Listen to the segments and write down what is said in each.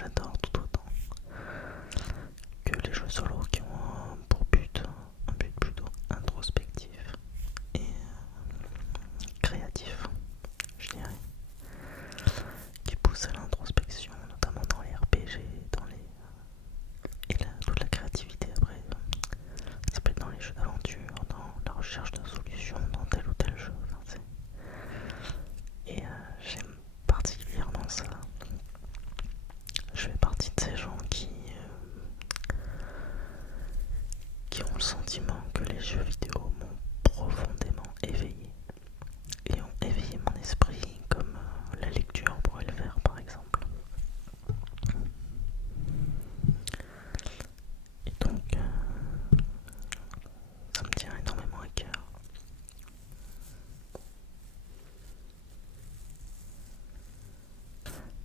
j'adore tout autant que les jeux solo qui ont pour but, un but plutôt introspectif et créatif, je dirais, qui pousse à l'introspection, notamment dans les RPG, toute la créativité après. Ça peut être dans les jeux d'aventure, dans la recherche de solutions, dans tel ou tel jeu. Et j'aime particulièrement ça. Je fais partie de ces gens qui ont le sentiment que les jeux vidéo m'ont profondément éveillé et ont éveillé mon esprit comme la lecture pourrait le faire par exemple. Et donc ça me tient énormément à cœur.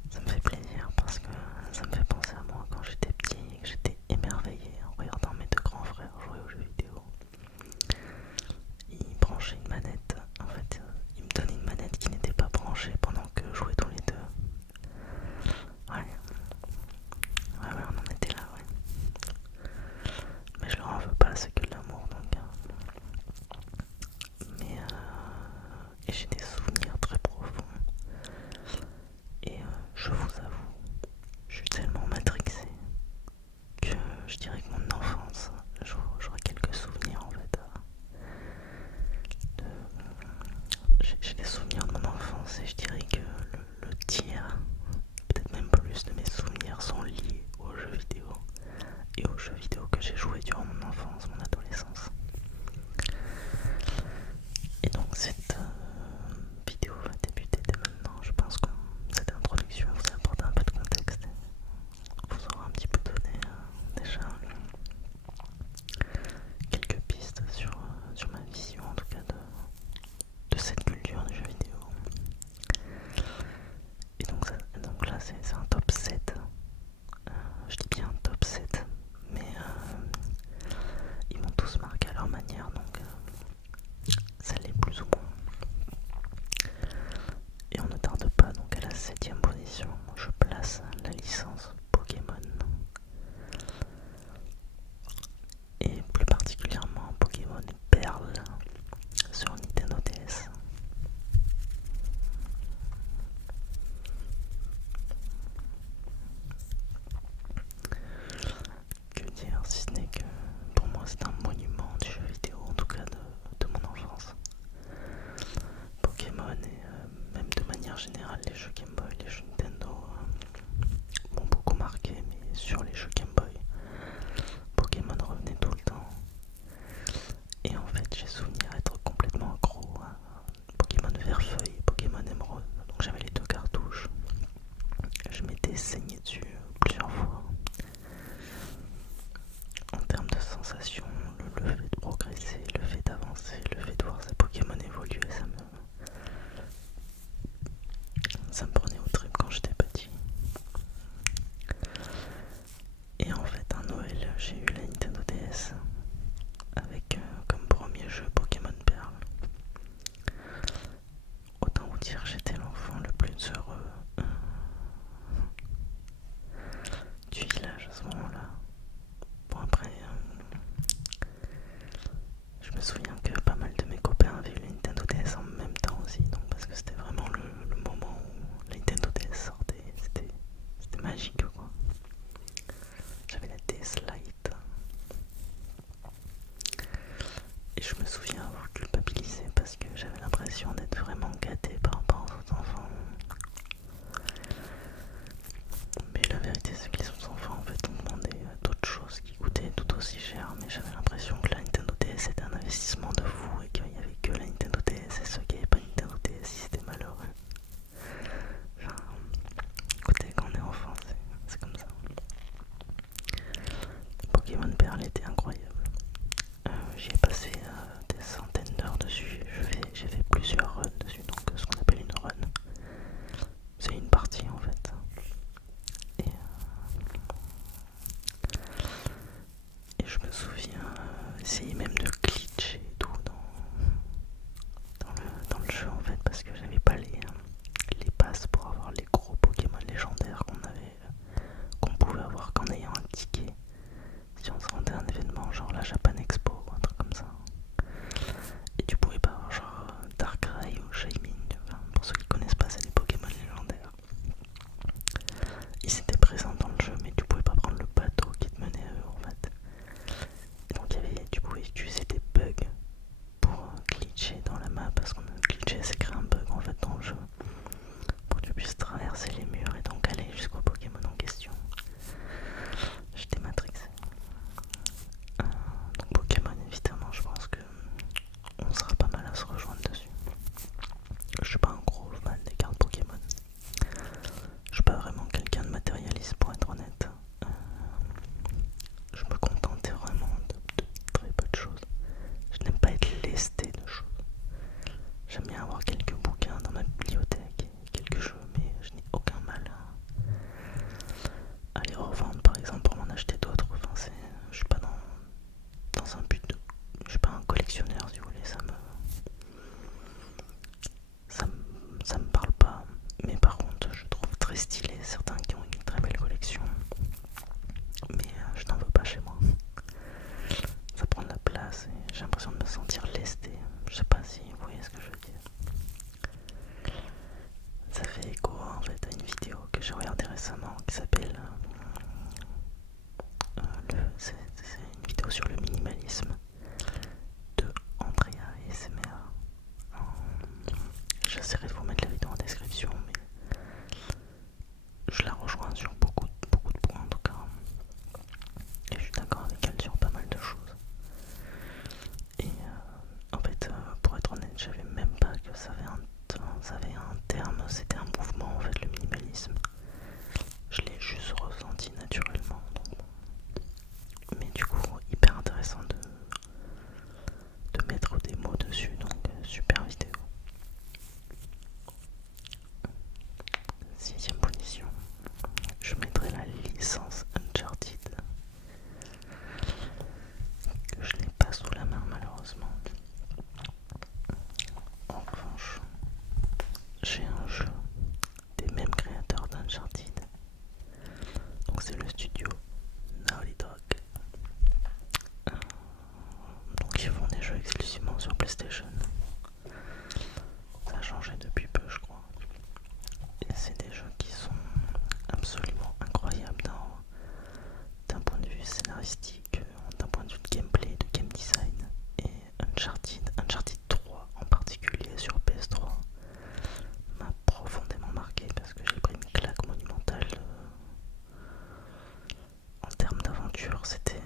Ça me fait plaisir parce que ça me fait penser à moi quand j'étais petit et que j'étais émerveillé en regardant mes deux grands frères jouer aux jeux vidéo. Ils branchaient une manette, en fait ils me donnaient une manette qui n'était pas branchée pendant que je jouais tous les deux. Ouais, on en était là, ouais. Mais je leur en veux pas, c'est que de l'amour donc. Mais et j'ai des souvenirs très profonds. Et je vous avoue, je suis tellement matrixé que je dirais que mon enfance, j'aurais quelques souvenirs en fait. J'ai des souvenirs de mon enfance et je dirais que le tiers, peut-être même plus de mes souvenirs sont liés aux jeux vidéo et aux jeux vidéo que j'ai joués durant mon enfance, mon adolescence. Et donc cette vidéo va débuter dès maintenant. Je pense que cette introduction vous apporte un peu de contexte, vous aura un petit peu donné déjà quelques pistes sur ma vision en tout cas de cette culture du jeu vidéo. Et donc là c'est un top 7. Je dis bien top 7, mais ils m'ont tous marqué à leur manière, donc ça l'est plus ou moins. Et on ne tarde pas donc à la 7ème position, je place la licence Pokémon. Et plus particulièrement Pokémon Perle sur Nintendo DS. Que dire si ce n'est que pour moi c'est un monument du jeu vidéo, en tout cas de mon enfance. Pokémon et même de manière générale les jeux Game Boy, les jeux Nintendo m'ont beaucoup marqué, mais sur les jeux Game Boy, Pokémon revenait tout le temps. Et en fait j'ai souvenir être complètement accro à Pokémon Vert-Feuille et Pokémon Émeraude, donc j'avais les deux cartouches. Je m'étais saigné dessus plusieurs fois. En termes de sensations, le fait de progresser, le fait d'avancer, le fait de voir sa Pokémon évoluer, ça me prenait au trip quand j'étais petit. Et en fait, un Noël, j'ai eu la Nintendo DS avec comme premier jeu Pokémon Perle. Autant vous dire, j'étais l'enfant le plus heureux du village à ce moment-là. Bon après, je me souviens que pas mal de mes copains avaient eu la Nintendo DS en même temps aussi, donc parce que c'était vraiment le moment où la Nintendo DS sortait, c'était magique quoi. J'avais la DS Lite et je me souviens avoir culpabilisé parce que j'avais l'impression d'être vraiment gâté par rapport aux autres enfants. Mais la vérité c'est que les autres enfants en fait ont demandé d'autres choses qui coûtaient tout aussi cher, mais j'avais l'impression que la Nintendo DS était un investissement de fou et qu'il n'y avait que la Nintendo DS et ceux qui n'avaient pas Nintendo DS ils étaient malheureux. Enfin, écoutez, quand on est enfant c'est comme ça. Pokémon Perle était incroyable. J'y ai passé des centaines d'heures dessus. J'ai fait plusieurs runs dessus, donc ce qu'on appelle une run. C'est une partie en fait. Et je me souviens essayer même de glitcher et tout dans le jeu en fait, parce que j'avais pas les passes pour avoir les gros Pokémon légendaires s'appelle c'est une vidéo sur le minimalisme de Andrea ASMR. J'essaierai de vous mettre la vidéo en description, mais je la rejoins sur beaucoup de points en tout cas. Et je suis d'accord avec elle sur pas mal de choses. Et en fait, pour être honnête, je savais même pas que ça avait un terme, c'était un mouvement en fait, le minimalisme. Je l'ai juste ressenti naturellement. Donc, mais du coup, hyper intéressant de mettre des mots dessus, donc super vidéo. 6ème position, je mettrai la licence Uncharted, que je n'ai pas sous la main malheureusement. En revanche, j'ai un jeu des mêmes créateurs d'Uncharted, donc c'est le studio Naughty Dog. Donc ils font des jeux exclusivement sur PlayStation. Ça a changé depuis peu je crois. Et c'est des jeux qui sont absolument incroyables d'un point de vue scénaristique, d'un point de vue de gameplay, de game design. Et Uncharted 3 en particulier sur PS3 m'a profondément marqué parce que j'ai pris une claque monumentale en termes d'aventure. C'était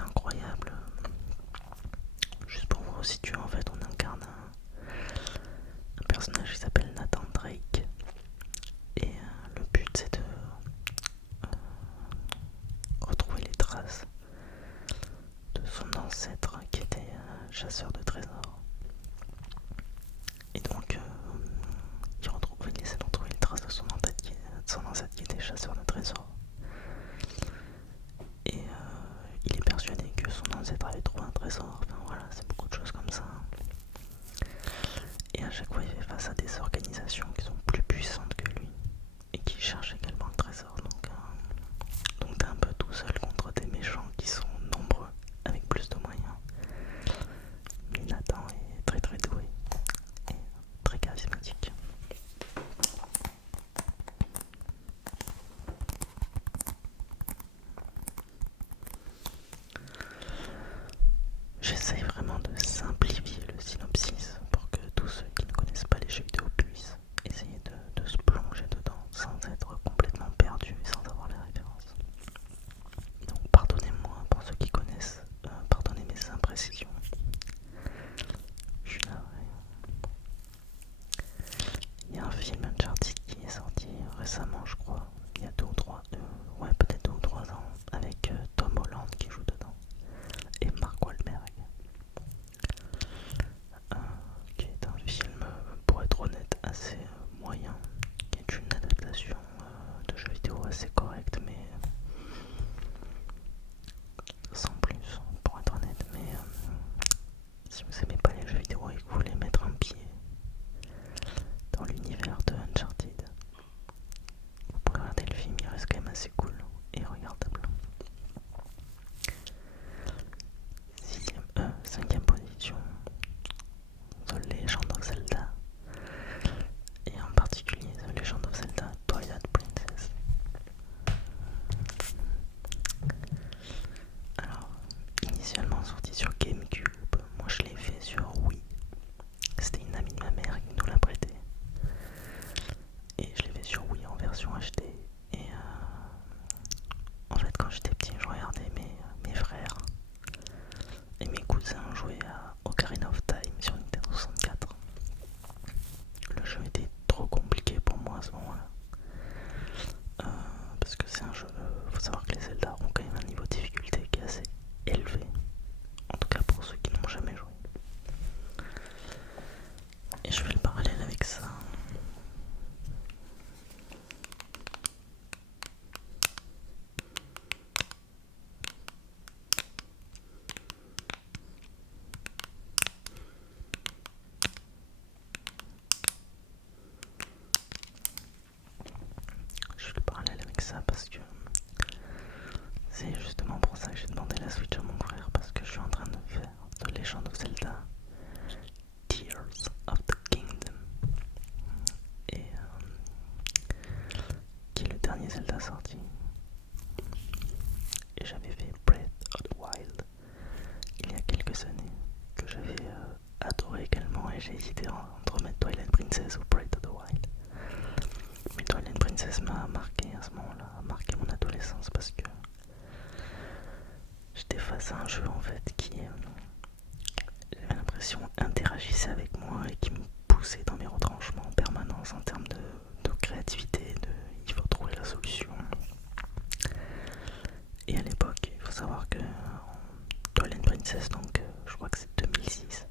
incroyable. Juste pour vous resituer, en fait, on incarne un personnage qui s'appelle Nathan Drake. Et le but c'est de retrouver les traces de son ancêtre qui était chasseur de trésors. Et donc il essaie de retrouver les traces de son ancêtre qui était chasseur de trésors. Et il est persuadé que son ancêtre avait trouvé un trésor. Enfin voilà, c'est beaucoup de choses comme ça. Et à chaque fois il fait face à des organisations qui sont plus puissantes que lui et qui cherchent également le trésor. Donc t'es un peu tout seul contre des méchants qui sont nombreux avec plus de moyens. Mais Nathan est très très doué et très charismatique. J'essaye vraiment de simplifier le synopsis pour que tous ceux qui ne connaissent pas les jeux vidéo puissent essayer de se plonger dedans sans être complètement perdus et sans avoir les références. Donc pardonnez-moi pour ceux qui connaissent, pardonnez mes imprécisions. Je suis navré. Il y a un film Uncharted qui est sorti récemment je crois, il y a 2 ou 3, ouais peut-être 2 ou 3 ans, avec Tom Holland qui joue dedans et Mark Wahlberg. Qui est un film, pour être honnête, assez moyen, qui est une adaptation de jeux vidéo assez correcte, mais sans plus, pour être honnête. Mais si vous aimez pas les jeux vidéo et que vous voulez mettre un pied dans l'univers de Uncharted, vous pouvez regarder le film, il reste quand même assez cool et regardable. 5ème position, The Legend of Zelda, et en particulier The Legend of Zelda Twilight Princess. Alors, initialement sorti sur GameCube, moi je l'ai fait sur Wii. C'était une amie de ma mère qui nous l'a prêté. Et je l'ai fait sur Wii en version HD. Et en fait, quand j'étais petit, je regardais mes frères et mes cousins jouer à Ocarina of Time sur Nintendo 64. Le jeu était trop compliqué pour moi à ce moment-là. Parce que c'est un jeu, faut savoir que les Zelda ont quand même un niveau de difficulté qui est assez élevé. En tout cas pour ceux qui n'ont jamais joué. Et je fais le parallèle avec ça. Je fais le parallèle avec ça parce que c'est justement pour ça que j'ai demandé la Switch à mon frère, parce que je suis en train de faire The Legend of Zelda Tears of the Kingdom, et qui est le dernier Zelda sortie. Et j'avais fait Breath of the Wild il y a quelques années, que j'avais adoré également, et j'ai hésité entre mettre Twilight Princess ou Breath of the Wild. Mais Twilight Princess m'a marqué à ce moment-là, a marqué mon adolescence parce que j'étais face à un jeu en fait qui, j'avais l'impression, interagissait avec moi et qui me poussait dans mes retranchements en permanence en termes de créativité, il faut trouver la solution. Et à l'époque, il faut savoir que Twilight Princess, donc je crois que c'est 2006,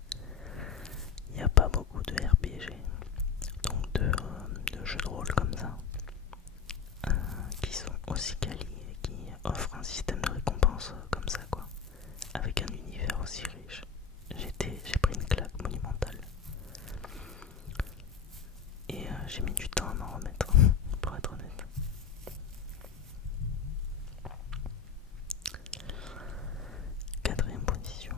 il n'y a pas beaucoup de RPG, donc de jeux de rôle comme ça, qui sont aussi quali et qui offrent un système de récompense comme ça, quoi, avec un univers aussi riche. J'ai pris une claque monumentale. Et j'ai mis du temps à m'en remettre, pour être honnête. Quatrième position,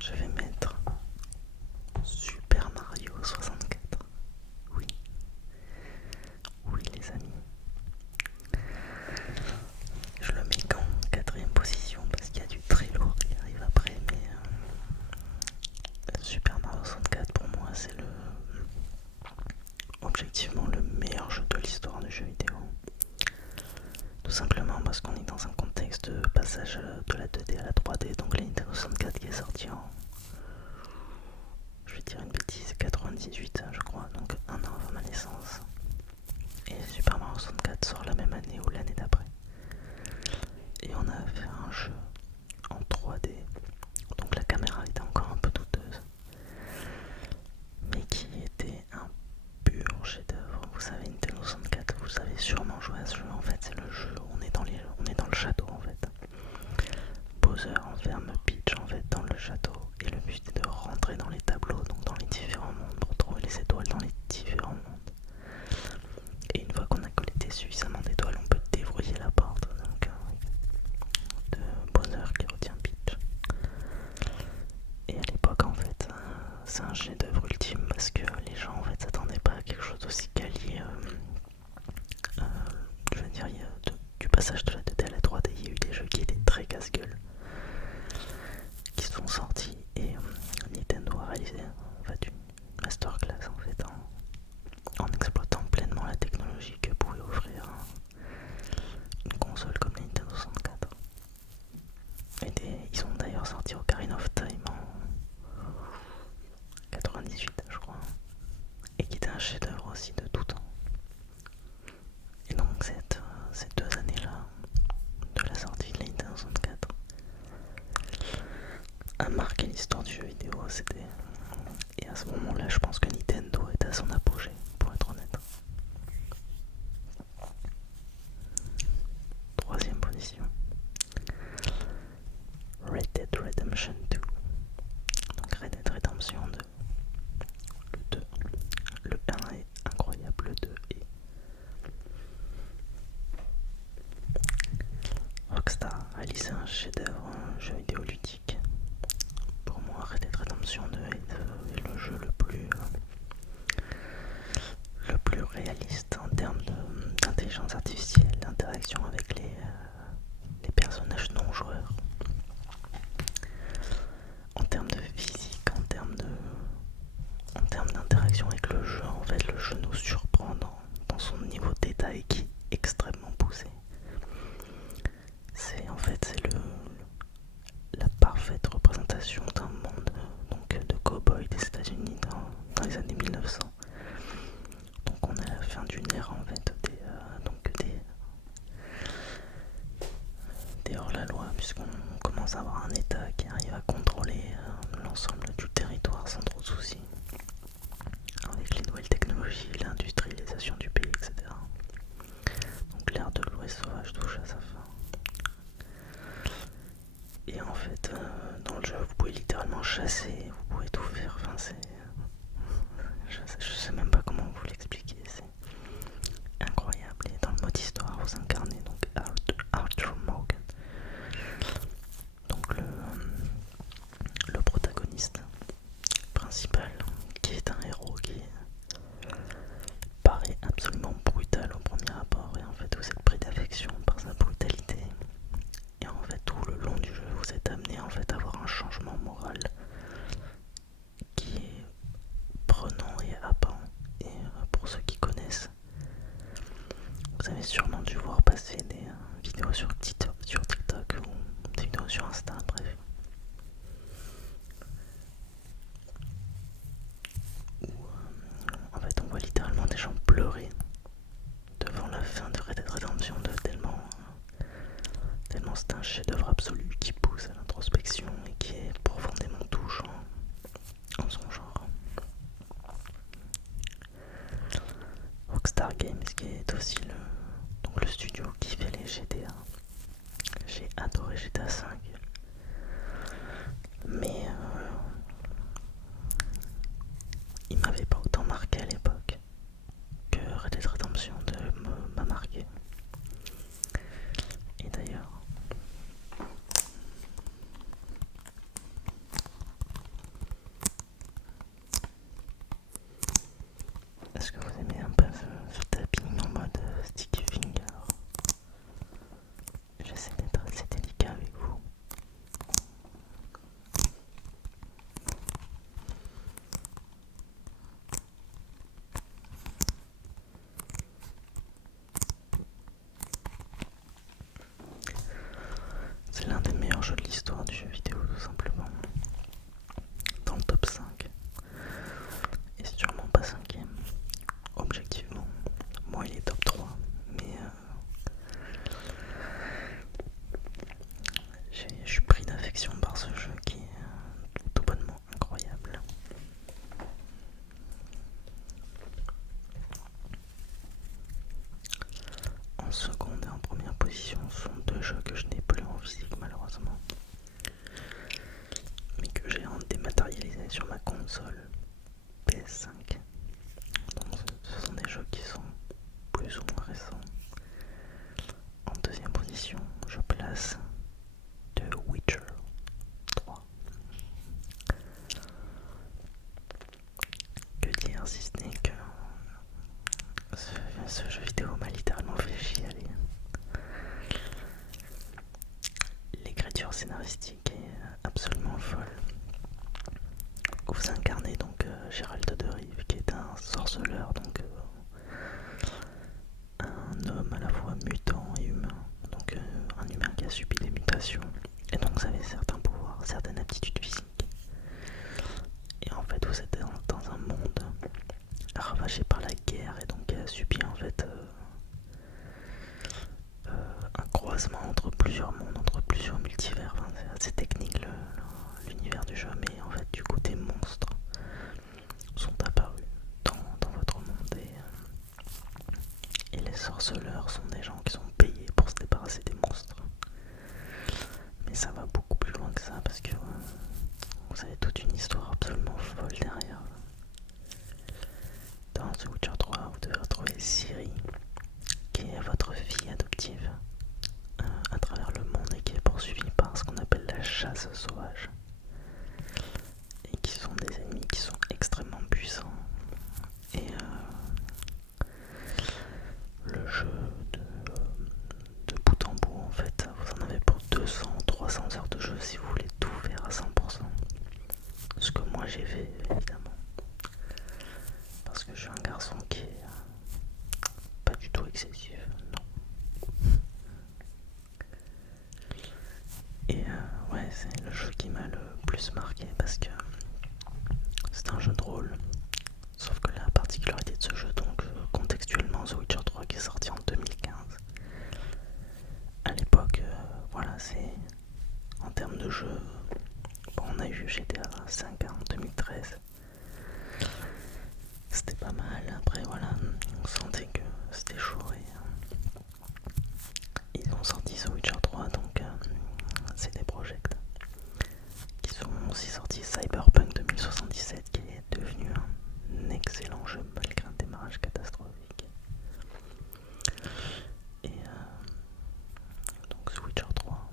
je vais mettre Super Mario 64. Oui, oui les amis. Je le mets qu'en quatrième position parce qu'il y a du très lourd qui arrive après, mais Super Mario 64 pour moi c'est objectivement le meilleur jeu de l'histoire du jeu vidéo. Tout simplement parce qu'on est dans un contexte de passage de la 2D à la 3D, donc la Nintendo 64 qui est sortie en, je vais dire une bêtise, 98 je crois, donc un an avant ma naissance. Et Super Mario 64 sort la même année ou l'année d'après. Et on a fait un jeu en 3D, donc la caméra était encore un peu douteuse, mais qui était un pur chef-d'œuvre. Vous savez, Nintendo 64, vous savez sûrement jouer à ce jeu. En fait, c'est le jeu où on est dans le château en fait. Bowser enferme Peach en fait dans le château, et le but est de rentrer dans les tableaux, donc dans les différents mondes, pour trouver les étoiles dans les différents mondes. Et une fois qu'on a collecté suffisamment d'étoiles, on peut déverrouiller la porte donc, de Bowser qui retient Peach. Et à l'époque en fait, c'est un chef-d'œuvre ultime parce que les gens en fait s'attendaient pas à quelque chose d'aussi quali. Je veux dire, du passage de la 2D à la 3D, il y a eu des jeux qui étaient très casse-gueule, qui sont sortis, et Nintendo a réalisé en fait une masterclass en fait en exploitant pleinement la technologie que pouvait offrir une console comme la Nintendo 64. Ils ont d'ailleurs sorti Ocarina of Time en 98 je crois, et qui était un chef-d'œuvre aussi de tout temps. Et donc ces 2 années-là de la sortie de la Nintendo 64 a marqué l'histoire du jeu vidéo. Et à ce moment-là, je pense que Nintendo est à son apogée, pour être honnête. Troisième position, Red Dead Redemption 2. Donc Red Dead Redemption 2. Le 2. Le 1 est incroyable, le 2 est... Rockstar a réalisé un chef-d'œuvre, un jeu vidéo ludique. Pour moi, Red Dead Redemption 2 est le jeu le plus réaliste en termes d'intelligence artificielle, d'interaction avec les personnages non joueurs. En termes de physique, en termes d'interaction avec le jeu, en fait, le jeu nous surprend dans son niveau de détail qui est extrêmement poussé. C'est la parfaite représentation d'un monde donc, de cow-boys des États-Unis dans les années 1900. Donc on est à la fin d'une ère en fait des hors-la-loi, puisqu'on commence à avoir un État qui arrive à contrôler l'ensemble du territoire sans trop de soucis, avec les nouvelles technologies, l'industrialisation du pays, etc. Donc l'ère de l'Ouest sauvage touche à sa fin. Et en fait, dans le jeu, vous pouvez littéralement chasser, vous pouvez tout faire. Enfin, je sais même pas comment vous l'expliquer. C'est incroyable. Et dans le mode histoire, vous incarnez donc Arthur Morgan, donc le protagoniste principal, qui est un héros qui paraît absolument brutal au premier abord. avez sûrement dû voir passer des vidéos sur TikTok ou des vidéos sur Insta, bref. Où en fait on voit littéralement des gens pleurer devant la fin de Red Dead Redemption 2 tellement c'est un chef-d'œuvre absolu qui pousse à l'introspection et qui est profondément touchant en son genre. Rockstar Games qui est aussi le studio qui fait les GTA. J'ai adoré GTA 5, mais il m'avait pas autant marqué à l'époque que Red Dead Redemption 2 m'a marqué. Et d'ailleurs, est-ce que vous aimez un peu ce tapping en mode sticky finger? J'essaie d'être assez délicat avec vous. C'est l'un des meilleurs jeux de l'histoire du jeu vidéo, tout simplement. Dans le top 5. Et sûrement pas 5ème. Objectivement. Moi, il est top 3. Mais je suis pris d'affection par ce jeu qui est tout bonnement incroyable. En seconde et en première position sont deux jeux que je n'ai plus en physique malheureusement, mais que j'ai en dématérialisé sur ma console PS5. Donc ce sont des jeux qui sont plus ou moins récents. En deuxième position, je place The Witcher 3. Que dire si ce n'est que ce jeu vidéo m'a littéralement fait chialer. L'écriture scénaristique est absolument folle. Vous incarnez donc Geralt de Rive qui est un sorceleur, donc un homme à la fois mutant et humain, donc un humain qui a subi des mutations, et donc vous avez certains pouvoirs, certaines aptitudes physiques. Et en fait vous êtes dans un monde ravagé par la guerre et donc qui a subi en fait un croisement entre plusieurs mondes, entre plusieurs multivers. Enfin, c'est assez technique l'univers du jeu, mais en fait du coup des monstres sont apparus dans votre monde et les sorceleurs sont des gens qui sont payés pour se débarrasser des monstres. Mais ça va beaucoup plus loin que ça parce que vous avez toute une histoire absolument folle derrière. Dans The Witcher 3, vous devez retrouver Ciri, qui est votre fille adoptive à travers le monde et qui est poursuivie par ce qu'on appelle la chasse sauvage. Et qui sont des ennemis qui sont extrêmement puissants. Et le jeu de bout en bout, en fait, vous en avez pour 200-300 heures de jeu si vous voulez tout faire à 100%. Ce que moi j'ai fait, évidemment. Parce que je suis un garçon qui est pas du tout excessif, non. Et ouais, c'est le jeu qui m'a le plus marqué parce que c'est un jeu de rôle. Sauf que la particularité de ce jeu, donc contextuellement The Witcher 3 qui est sorti en 2015, à l'époque, voilà, c'est en termes de jeu, bon, on a eu GTA 5 en 2013, c'était pas mal. Après voilà, on sentait que c'était chaud et ils ont sorti The Witcher 3, donc c'est des projets qui sont aussi sortis Cyberpunk 2077 qui est devenu un excellent jeu malgré un démarrage catastrophique. Et donc The Witcher 3,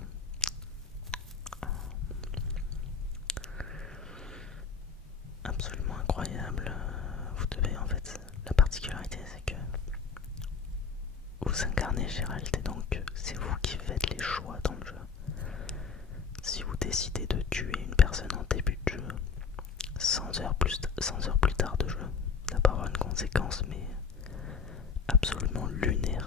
absolument incroyable. Vous devez en fait, la particularité c'est que vous incarnez Geralt et donc c'est vous qui faites les choix dans le jeu. Si vous décidez de tuer une personne en début de jeu, 100 heures plus tard de jeu, ça peut avoir une conséquence mais absolument lunaire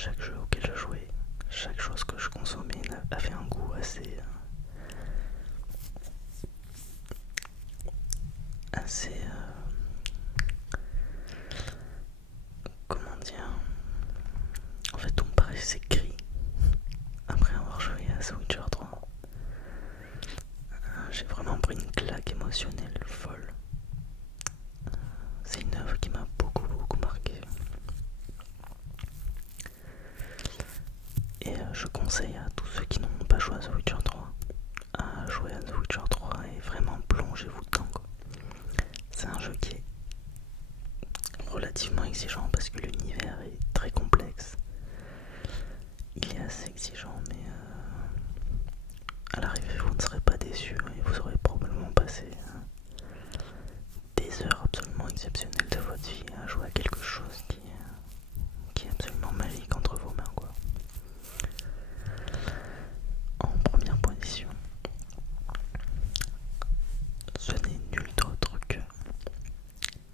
chaque jeu auquel je jouais, chaque chose que je consommais avait un goût assez comment dire, en fait tout me paraissait gris après avoir joué à The Witcher 3. J'ai vraiment pris une claque émotionnelle folle. C'est une œuvre qui m'a beaucoup marqué. Et je conseille à tous ceux qui n'ont pas joué à The Witcher 3 à jouer à The Witcher 3 et vraiment plongez-vous dedans, quoi. C'est un jeu qui est relativement exigeant parce que l'univers est très complexe. Il est assez exigeant, mais à l'arrivée vous ne serez pas déçus et vous aurez probablement passé des heures absolument exceptionnelles de votre vie à jouer à quelque chose qui est absolument magique entre vos mains, quoi. En première position, ce n'est nul d'autre que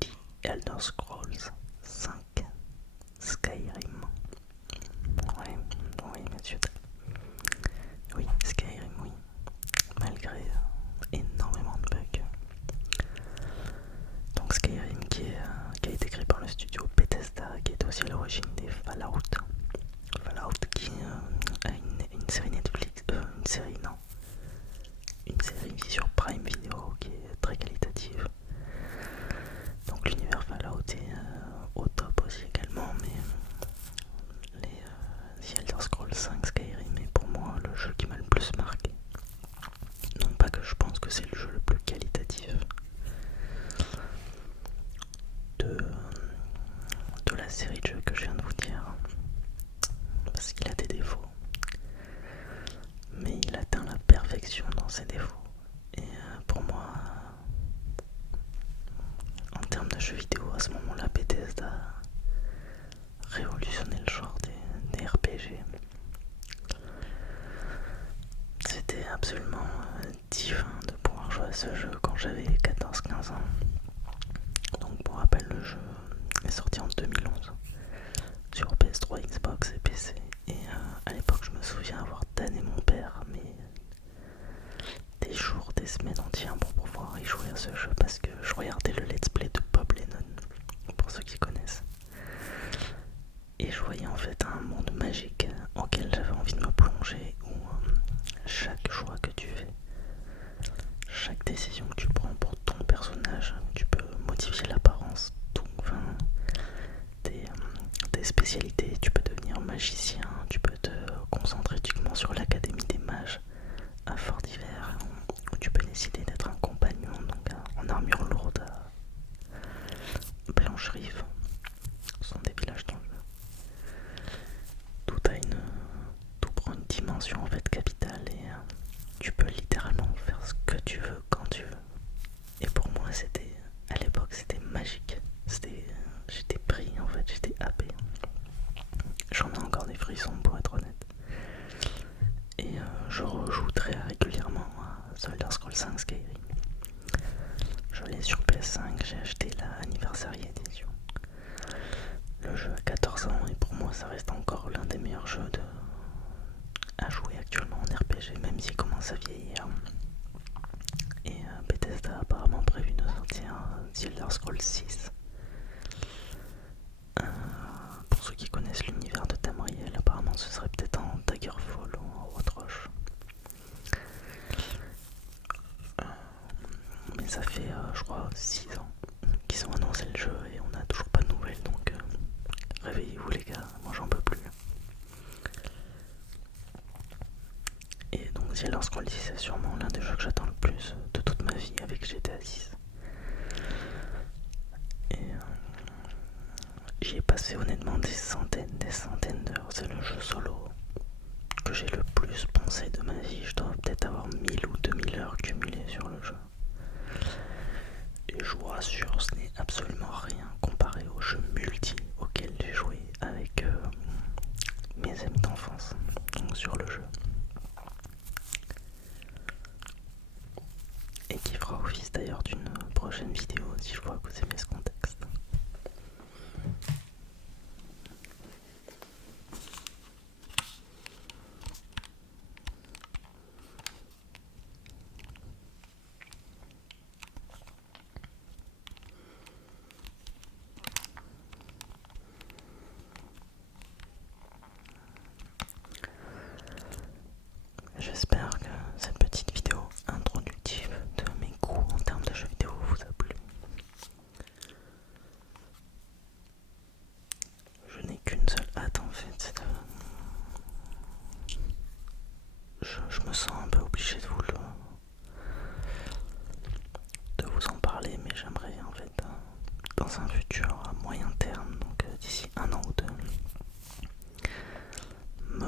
The Elder Scrolls 5 Skyrim. Oui, messieurs. Oui, Skyrim, oui. Malgré énormément de bugs. Donc Skyrim qui a été créé par le studio Bethesda, qui est aussi à l'origine des Fallout. Fallout qui a une série Netflix, une série sur Prime Video qui est très qualitative. Donc l'univers Fallout est au top aussi également, mais The Elder Scrolls 5 Skyrim est pour moi le jeu qui m'a le plus marqué. Non pas que je pense que c'est le jeu le plus qualitatif de la série de jeux que je viens de vous dire, parce qu'il a des défauts, mais il atteint la perfection dans ses défauts. Et pour moi, en termes de jeux vidéo, à ce moment-là, Bethesda a révolutionné le genre des RPG. C'était absolument divin de pouvoir jouer à ce jeu quand j'avais 14-15 ans. Donc pour rappel, le jeu est sorti en 2011 sur PS3, Xbox et PC. Et à l'époque, je me souviens avoir tanné mon père, mais des jours, des semaines entières pour pouvoir y jouer à ce jeu parce que je regardais le let's play de Bob Lennon, pour ceux qui connaissent. Et je voyais en fait un monde magique auquel j'avais envie de me plonger, où chaque choix que tu fais, chaque décision que tu prends pour ton personnage, tu peux modifier l'apparence, tout, enfin, tes spécialités, tu peux devenir magicien, tu peux te concentrer uniquement sur l'académie des mages à Fort d'Hiver, où tu peux décider d'être un compagnon, donc en armure lourde à Blanche-Rive, ce sont des villages dans le jeu. Tout prend une dimension en fait capitale et tu peux littéralement faire ce que tu veux quand tu veux. Et pour moi à l'époque c'était magique. J'étais pris en fait, j'étais happé. J'en ai encore des frissons pour être honnête. Et je rejoue très régulièrement à The Elder Scrolls 5 Skyrim. Je l'ai sur PS5, j'ai acheté la Anniversary Edition. Le jeu a 14 ans et pour moi ça reste encore l'un des meilleurs jeux à jouer actuellement en RPG, même s'il commence à vieillir. Et Bethesda a apparemment prévu de sortir The Elder Scrolls 6. Pour ceux qui connaissent l'univers de Tamriel, apparemment ce serait peut-être en Daggerfall ou en Whiterun. Mais ça fait je crois 6 ans qu'ils ont annoncé le jeu et on n'a toujours pas de nouvelles, donc réveillez-vous les gars, moi j'en peux plus. Et donc The Elder Scrolls 10 c'est sûrement l'un des jeux que j'attends le plus de toute ma vie avec GTA 6. Et j'y ai passé honnêtement des centaines d'heures. C'est le jeu solo que j'ai le plus pensé de ma vie. Je dois peut-être avoir 1000 ou 2000 heures cumulées sur le jeu. Et je vous rassure, ce n'est absolument rien comparé aux jeux multi auxquels j'ai joué avec mes amis d'enfance, donc sur le jeu. Et qui fera office d'ailleurs d'une prochaine vidéo si je vois que vous aimez ce contexte.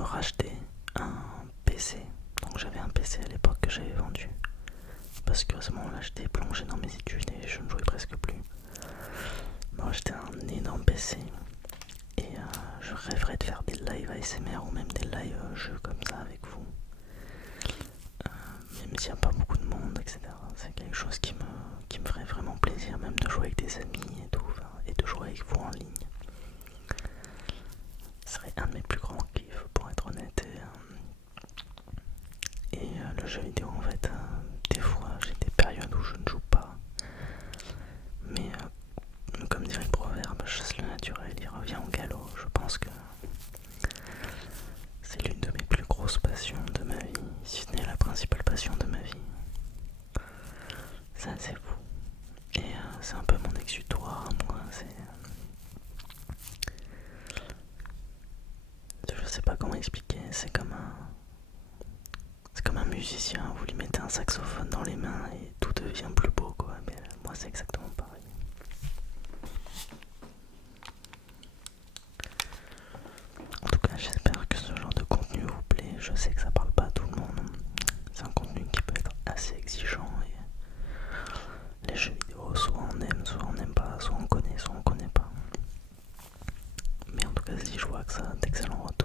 racheter un PC. Donc j'avais un PC à l'époque que j'avais vendu. Parce que à ce moment-là j'étais plongé dans mes études et je ne jouais presque plus. Moi j'étais un énorme PC. Et je rêverais de faire des lives ASMR ou même des lives jeux comme ça avec vous. Même s'il n'y a pas beaucoup de monde, etc. C'est quelque chose qui me ferait vraiment plaisir, même de jouer avec des amis et tout, et de jouer avec vous en ligne. Ce serait un de mes plus grands kiffs pour être honnête. Et le jeu vidéo en fait, des fois j'ai des périodes où je ne joue pas. Mais comme dirait le proverbe, chasse le naturel, il revient au galop. Je pense que c'est l'une de mes plus grosses passions de ma vie, si ce n'est la principale passion de ma vie. C'est assez fou. Et c'est un peu mon exutoire à moi. Je sais pas comment expliquer. C'est comme un musicien. Vous lui mettez un saxophone dans les mains et tout devient plus beau, quoi. Mais moi, c'est exactement pareil. En tout cas, j'espère que ce genre de contenu vous plaît. Je sais que ça parle pas à tout le monde. C'est un contenu qui peut être assez exigeant et les jeux vidéo, soit on aime, soit on n'aime pas, soit on connaît pas. Mais en tout cas, si je vois que ça a d'excellents retours,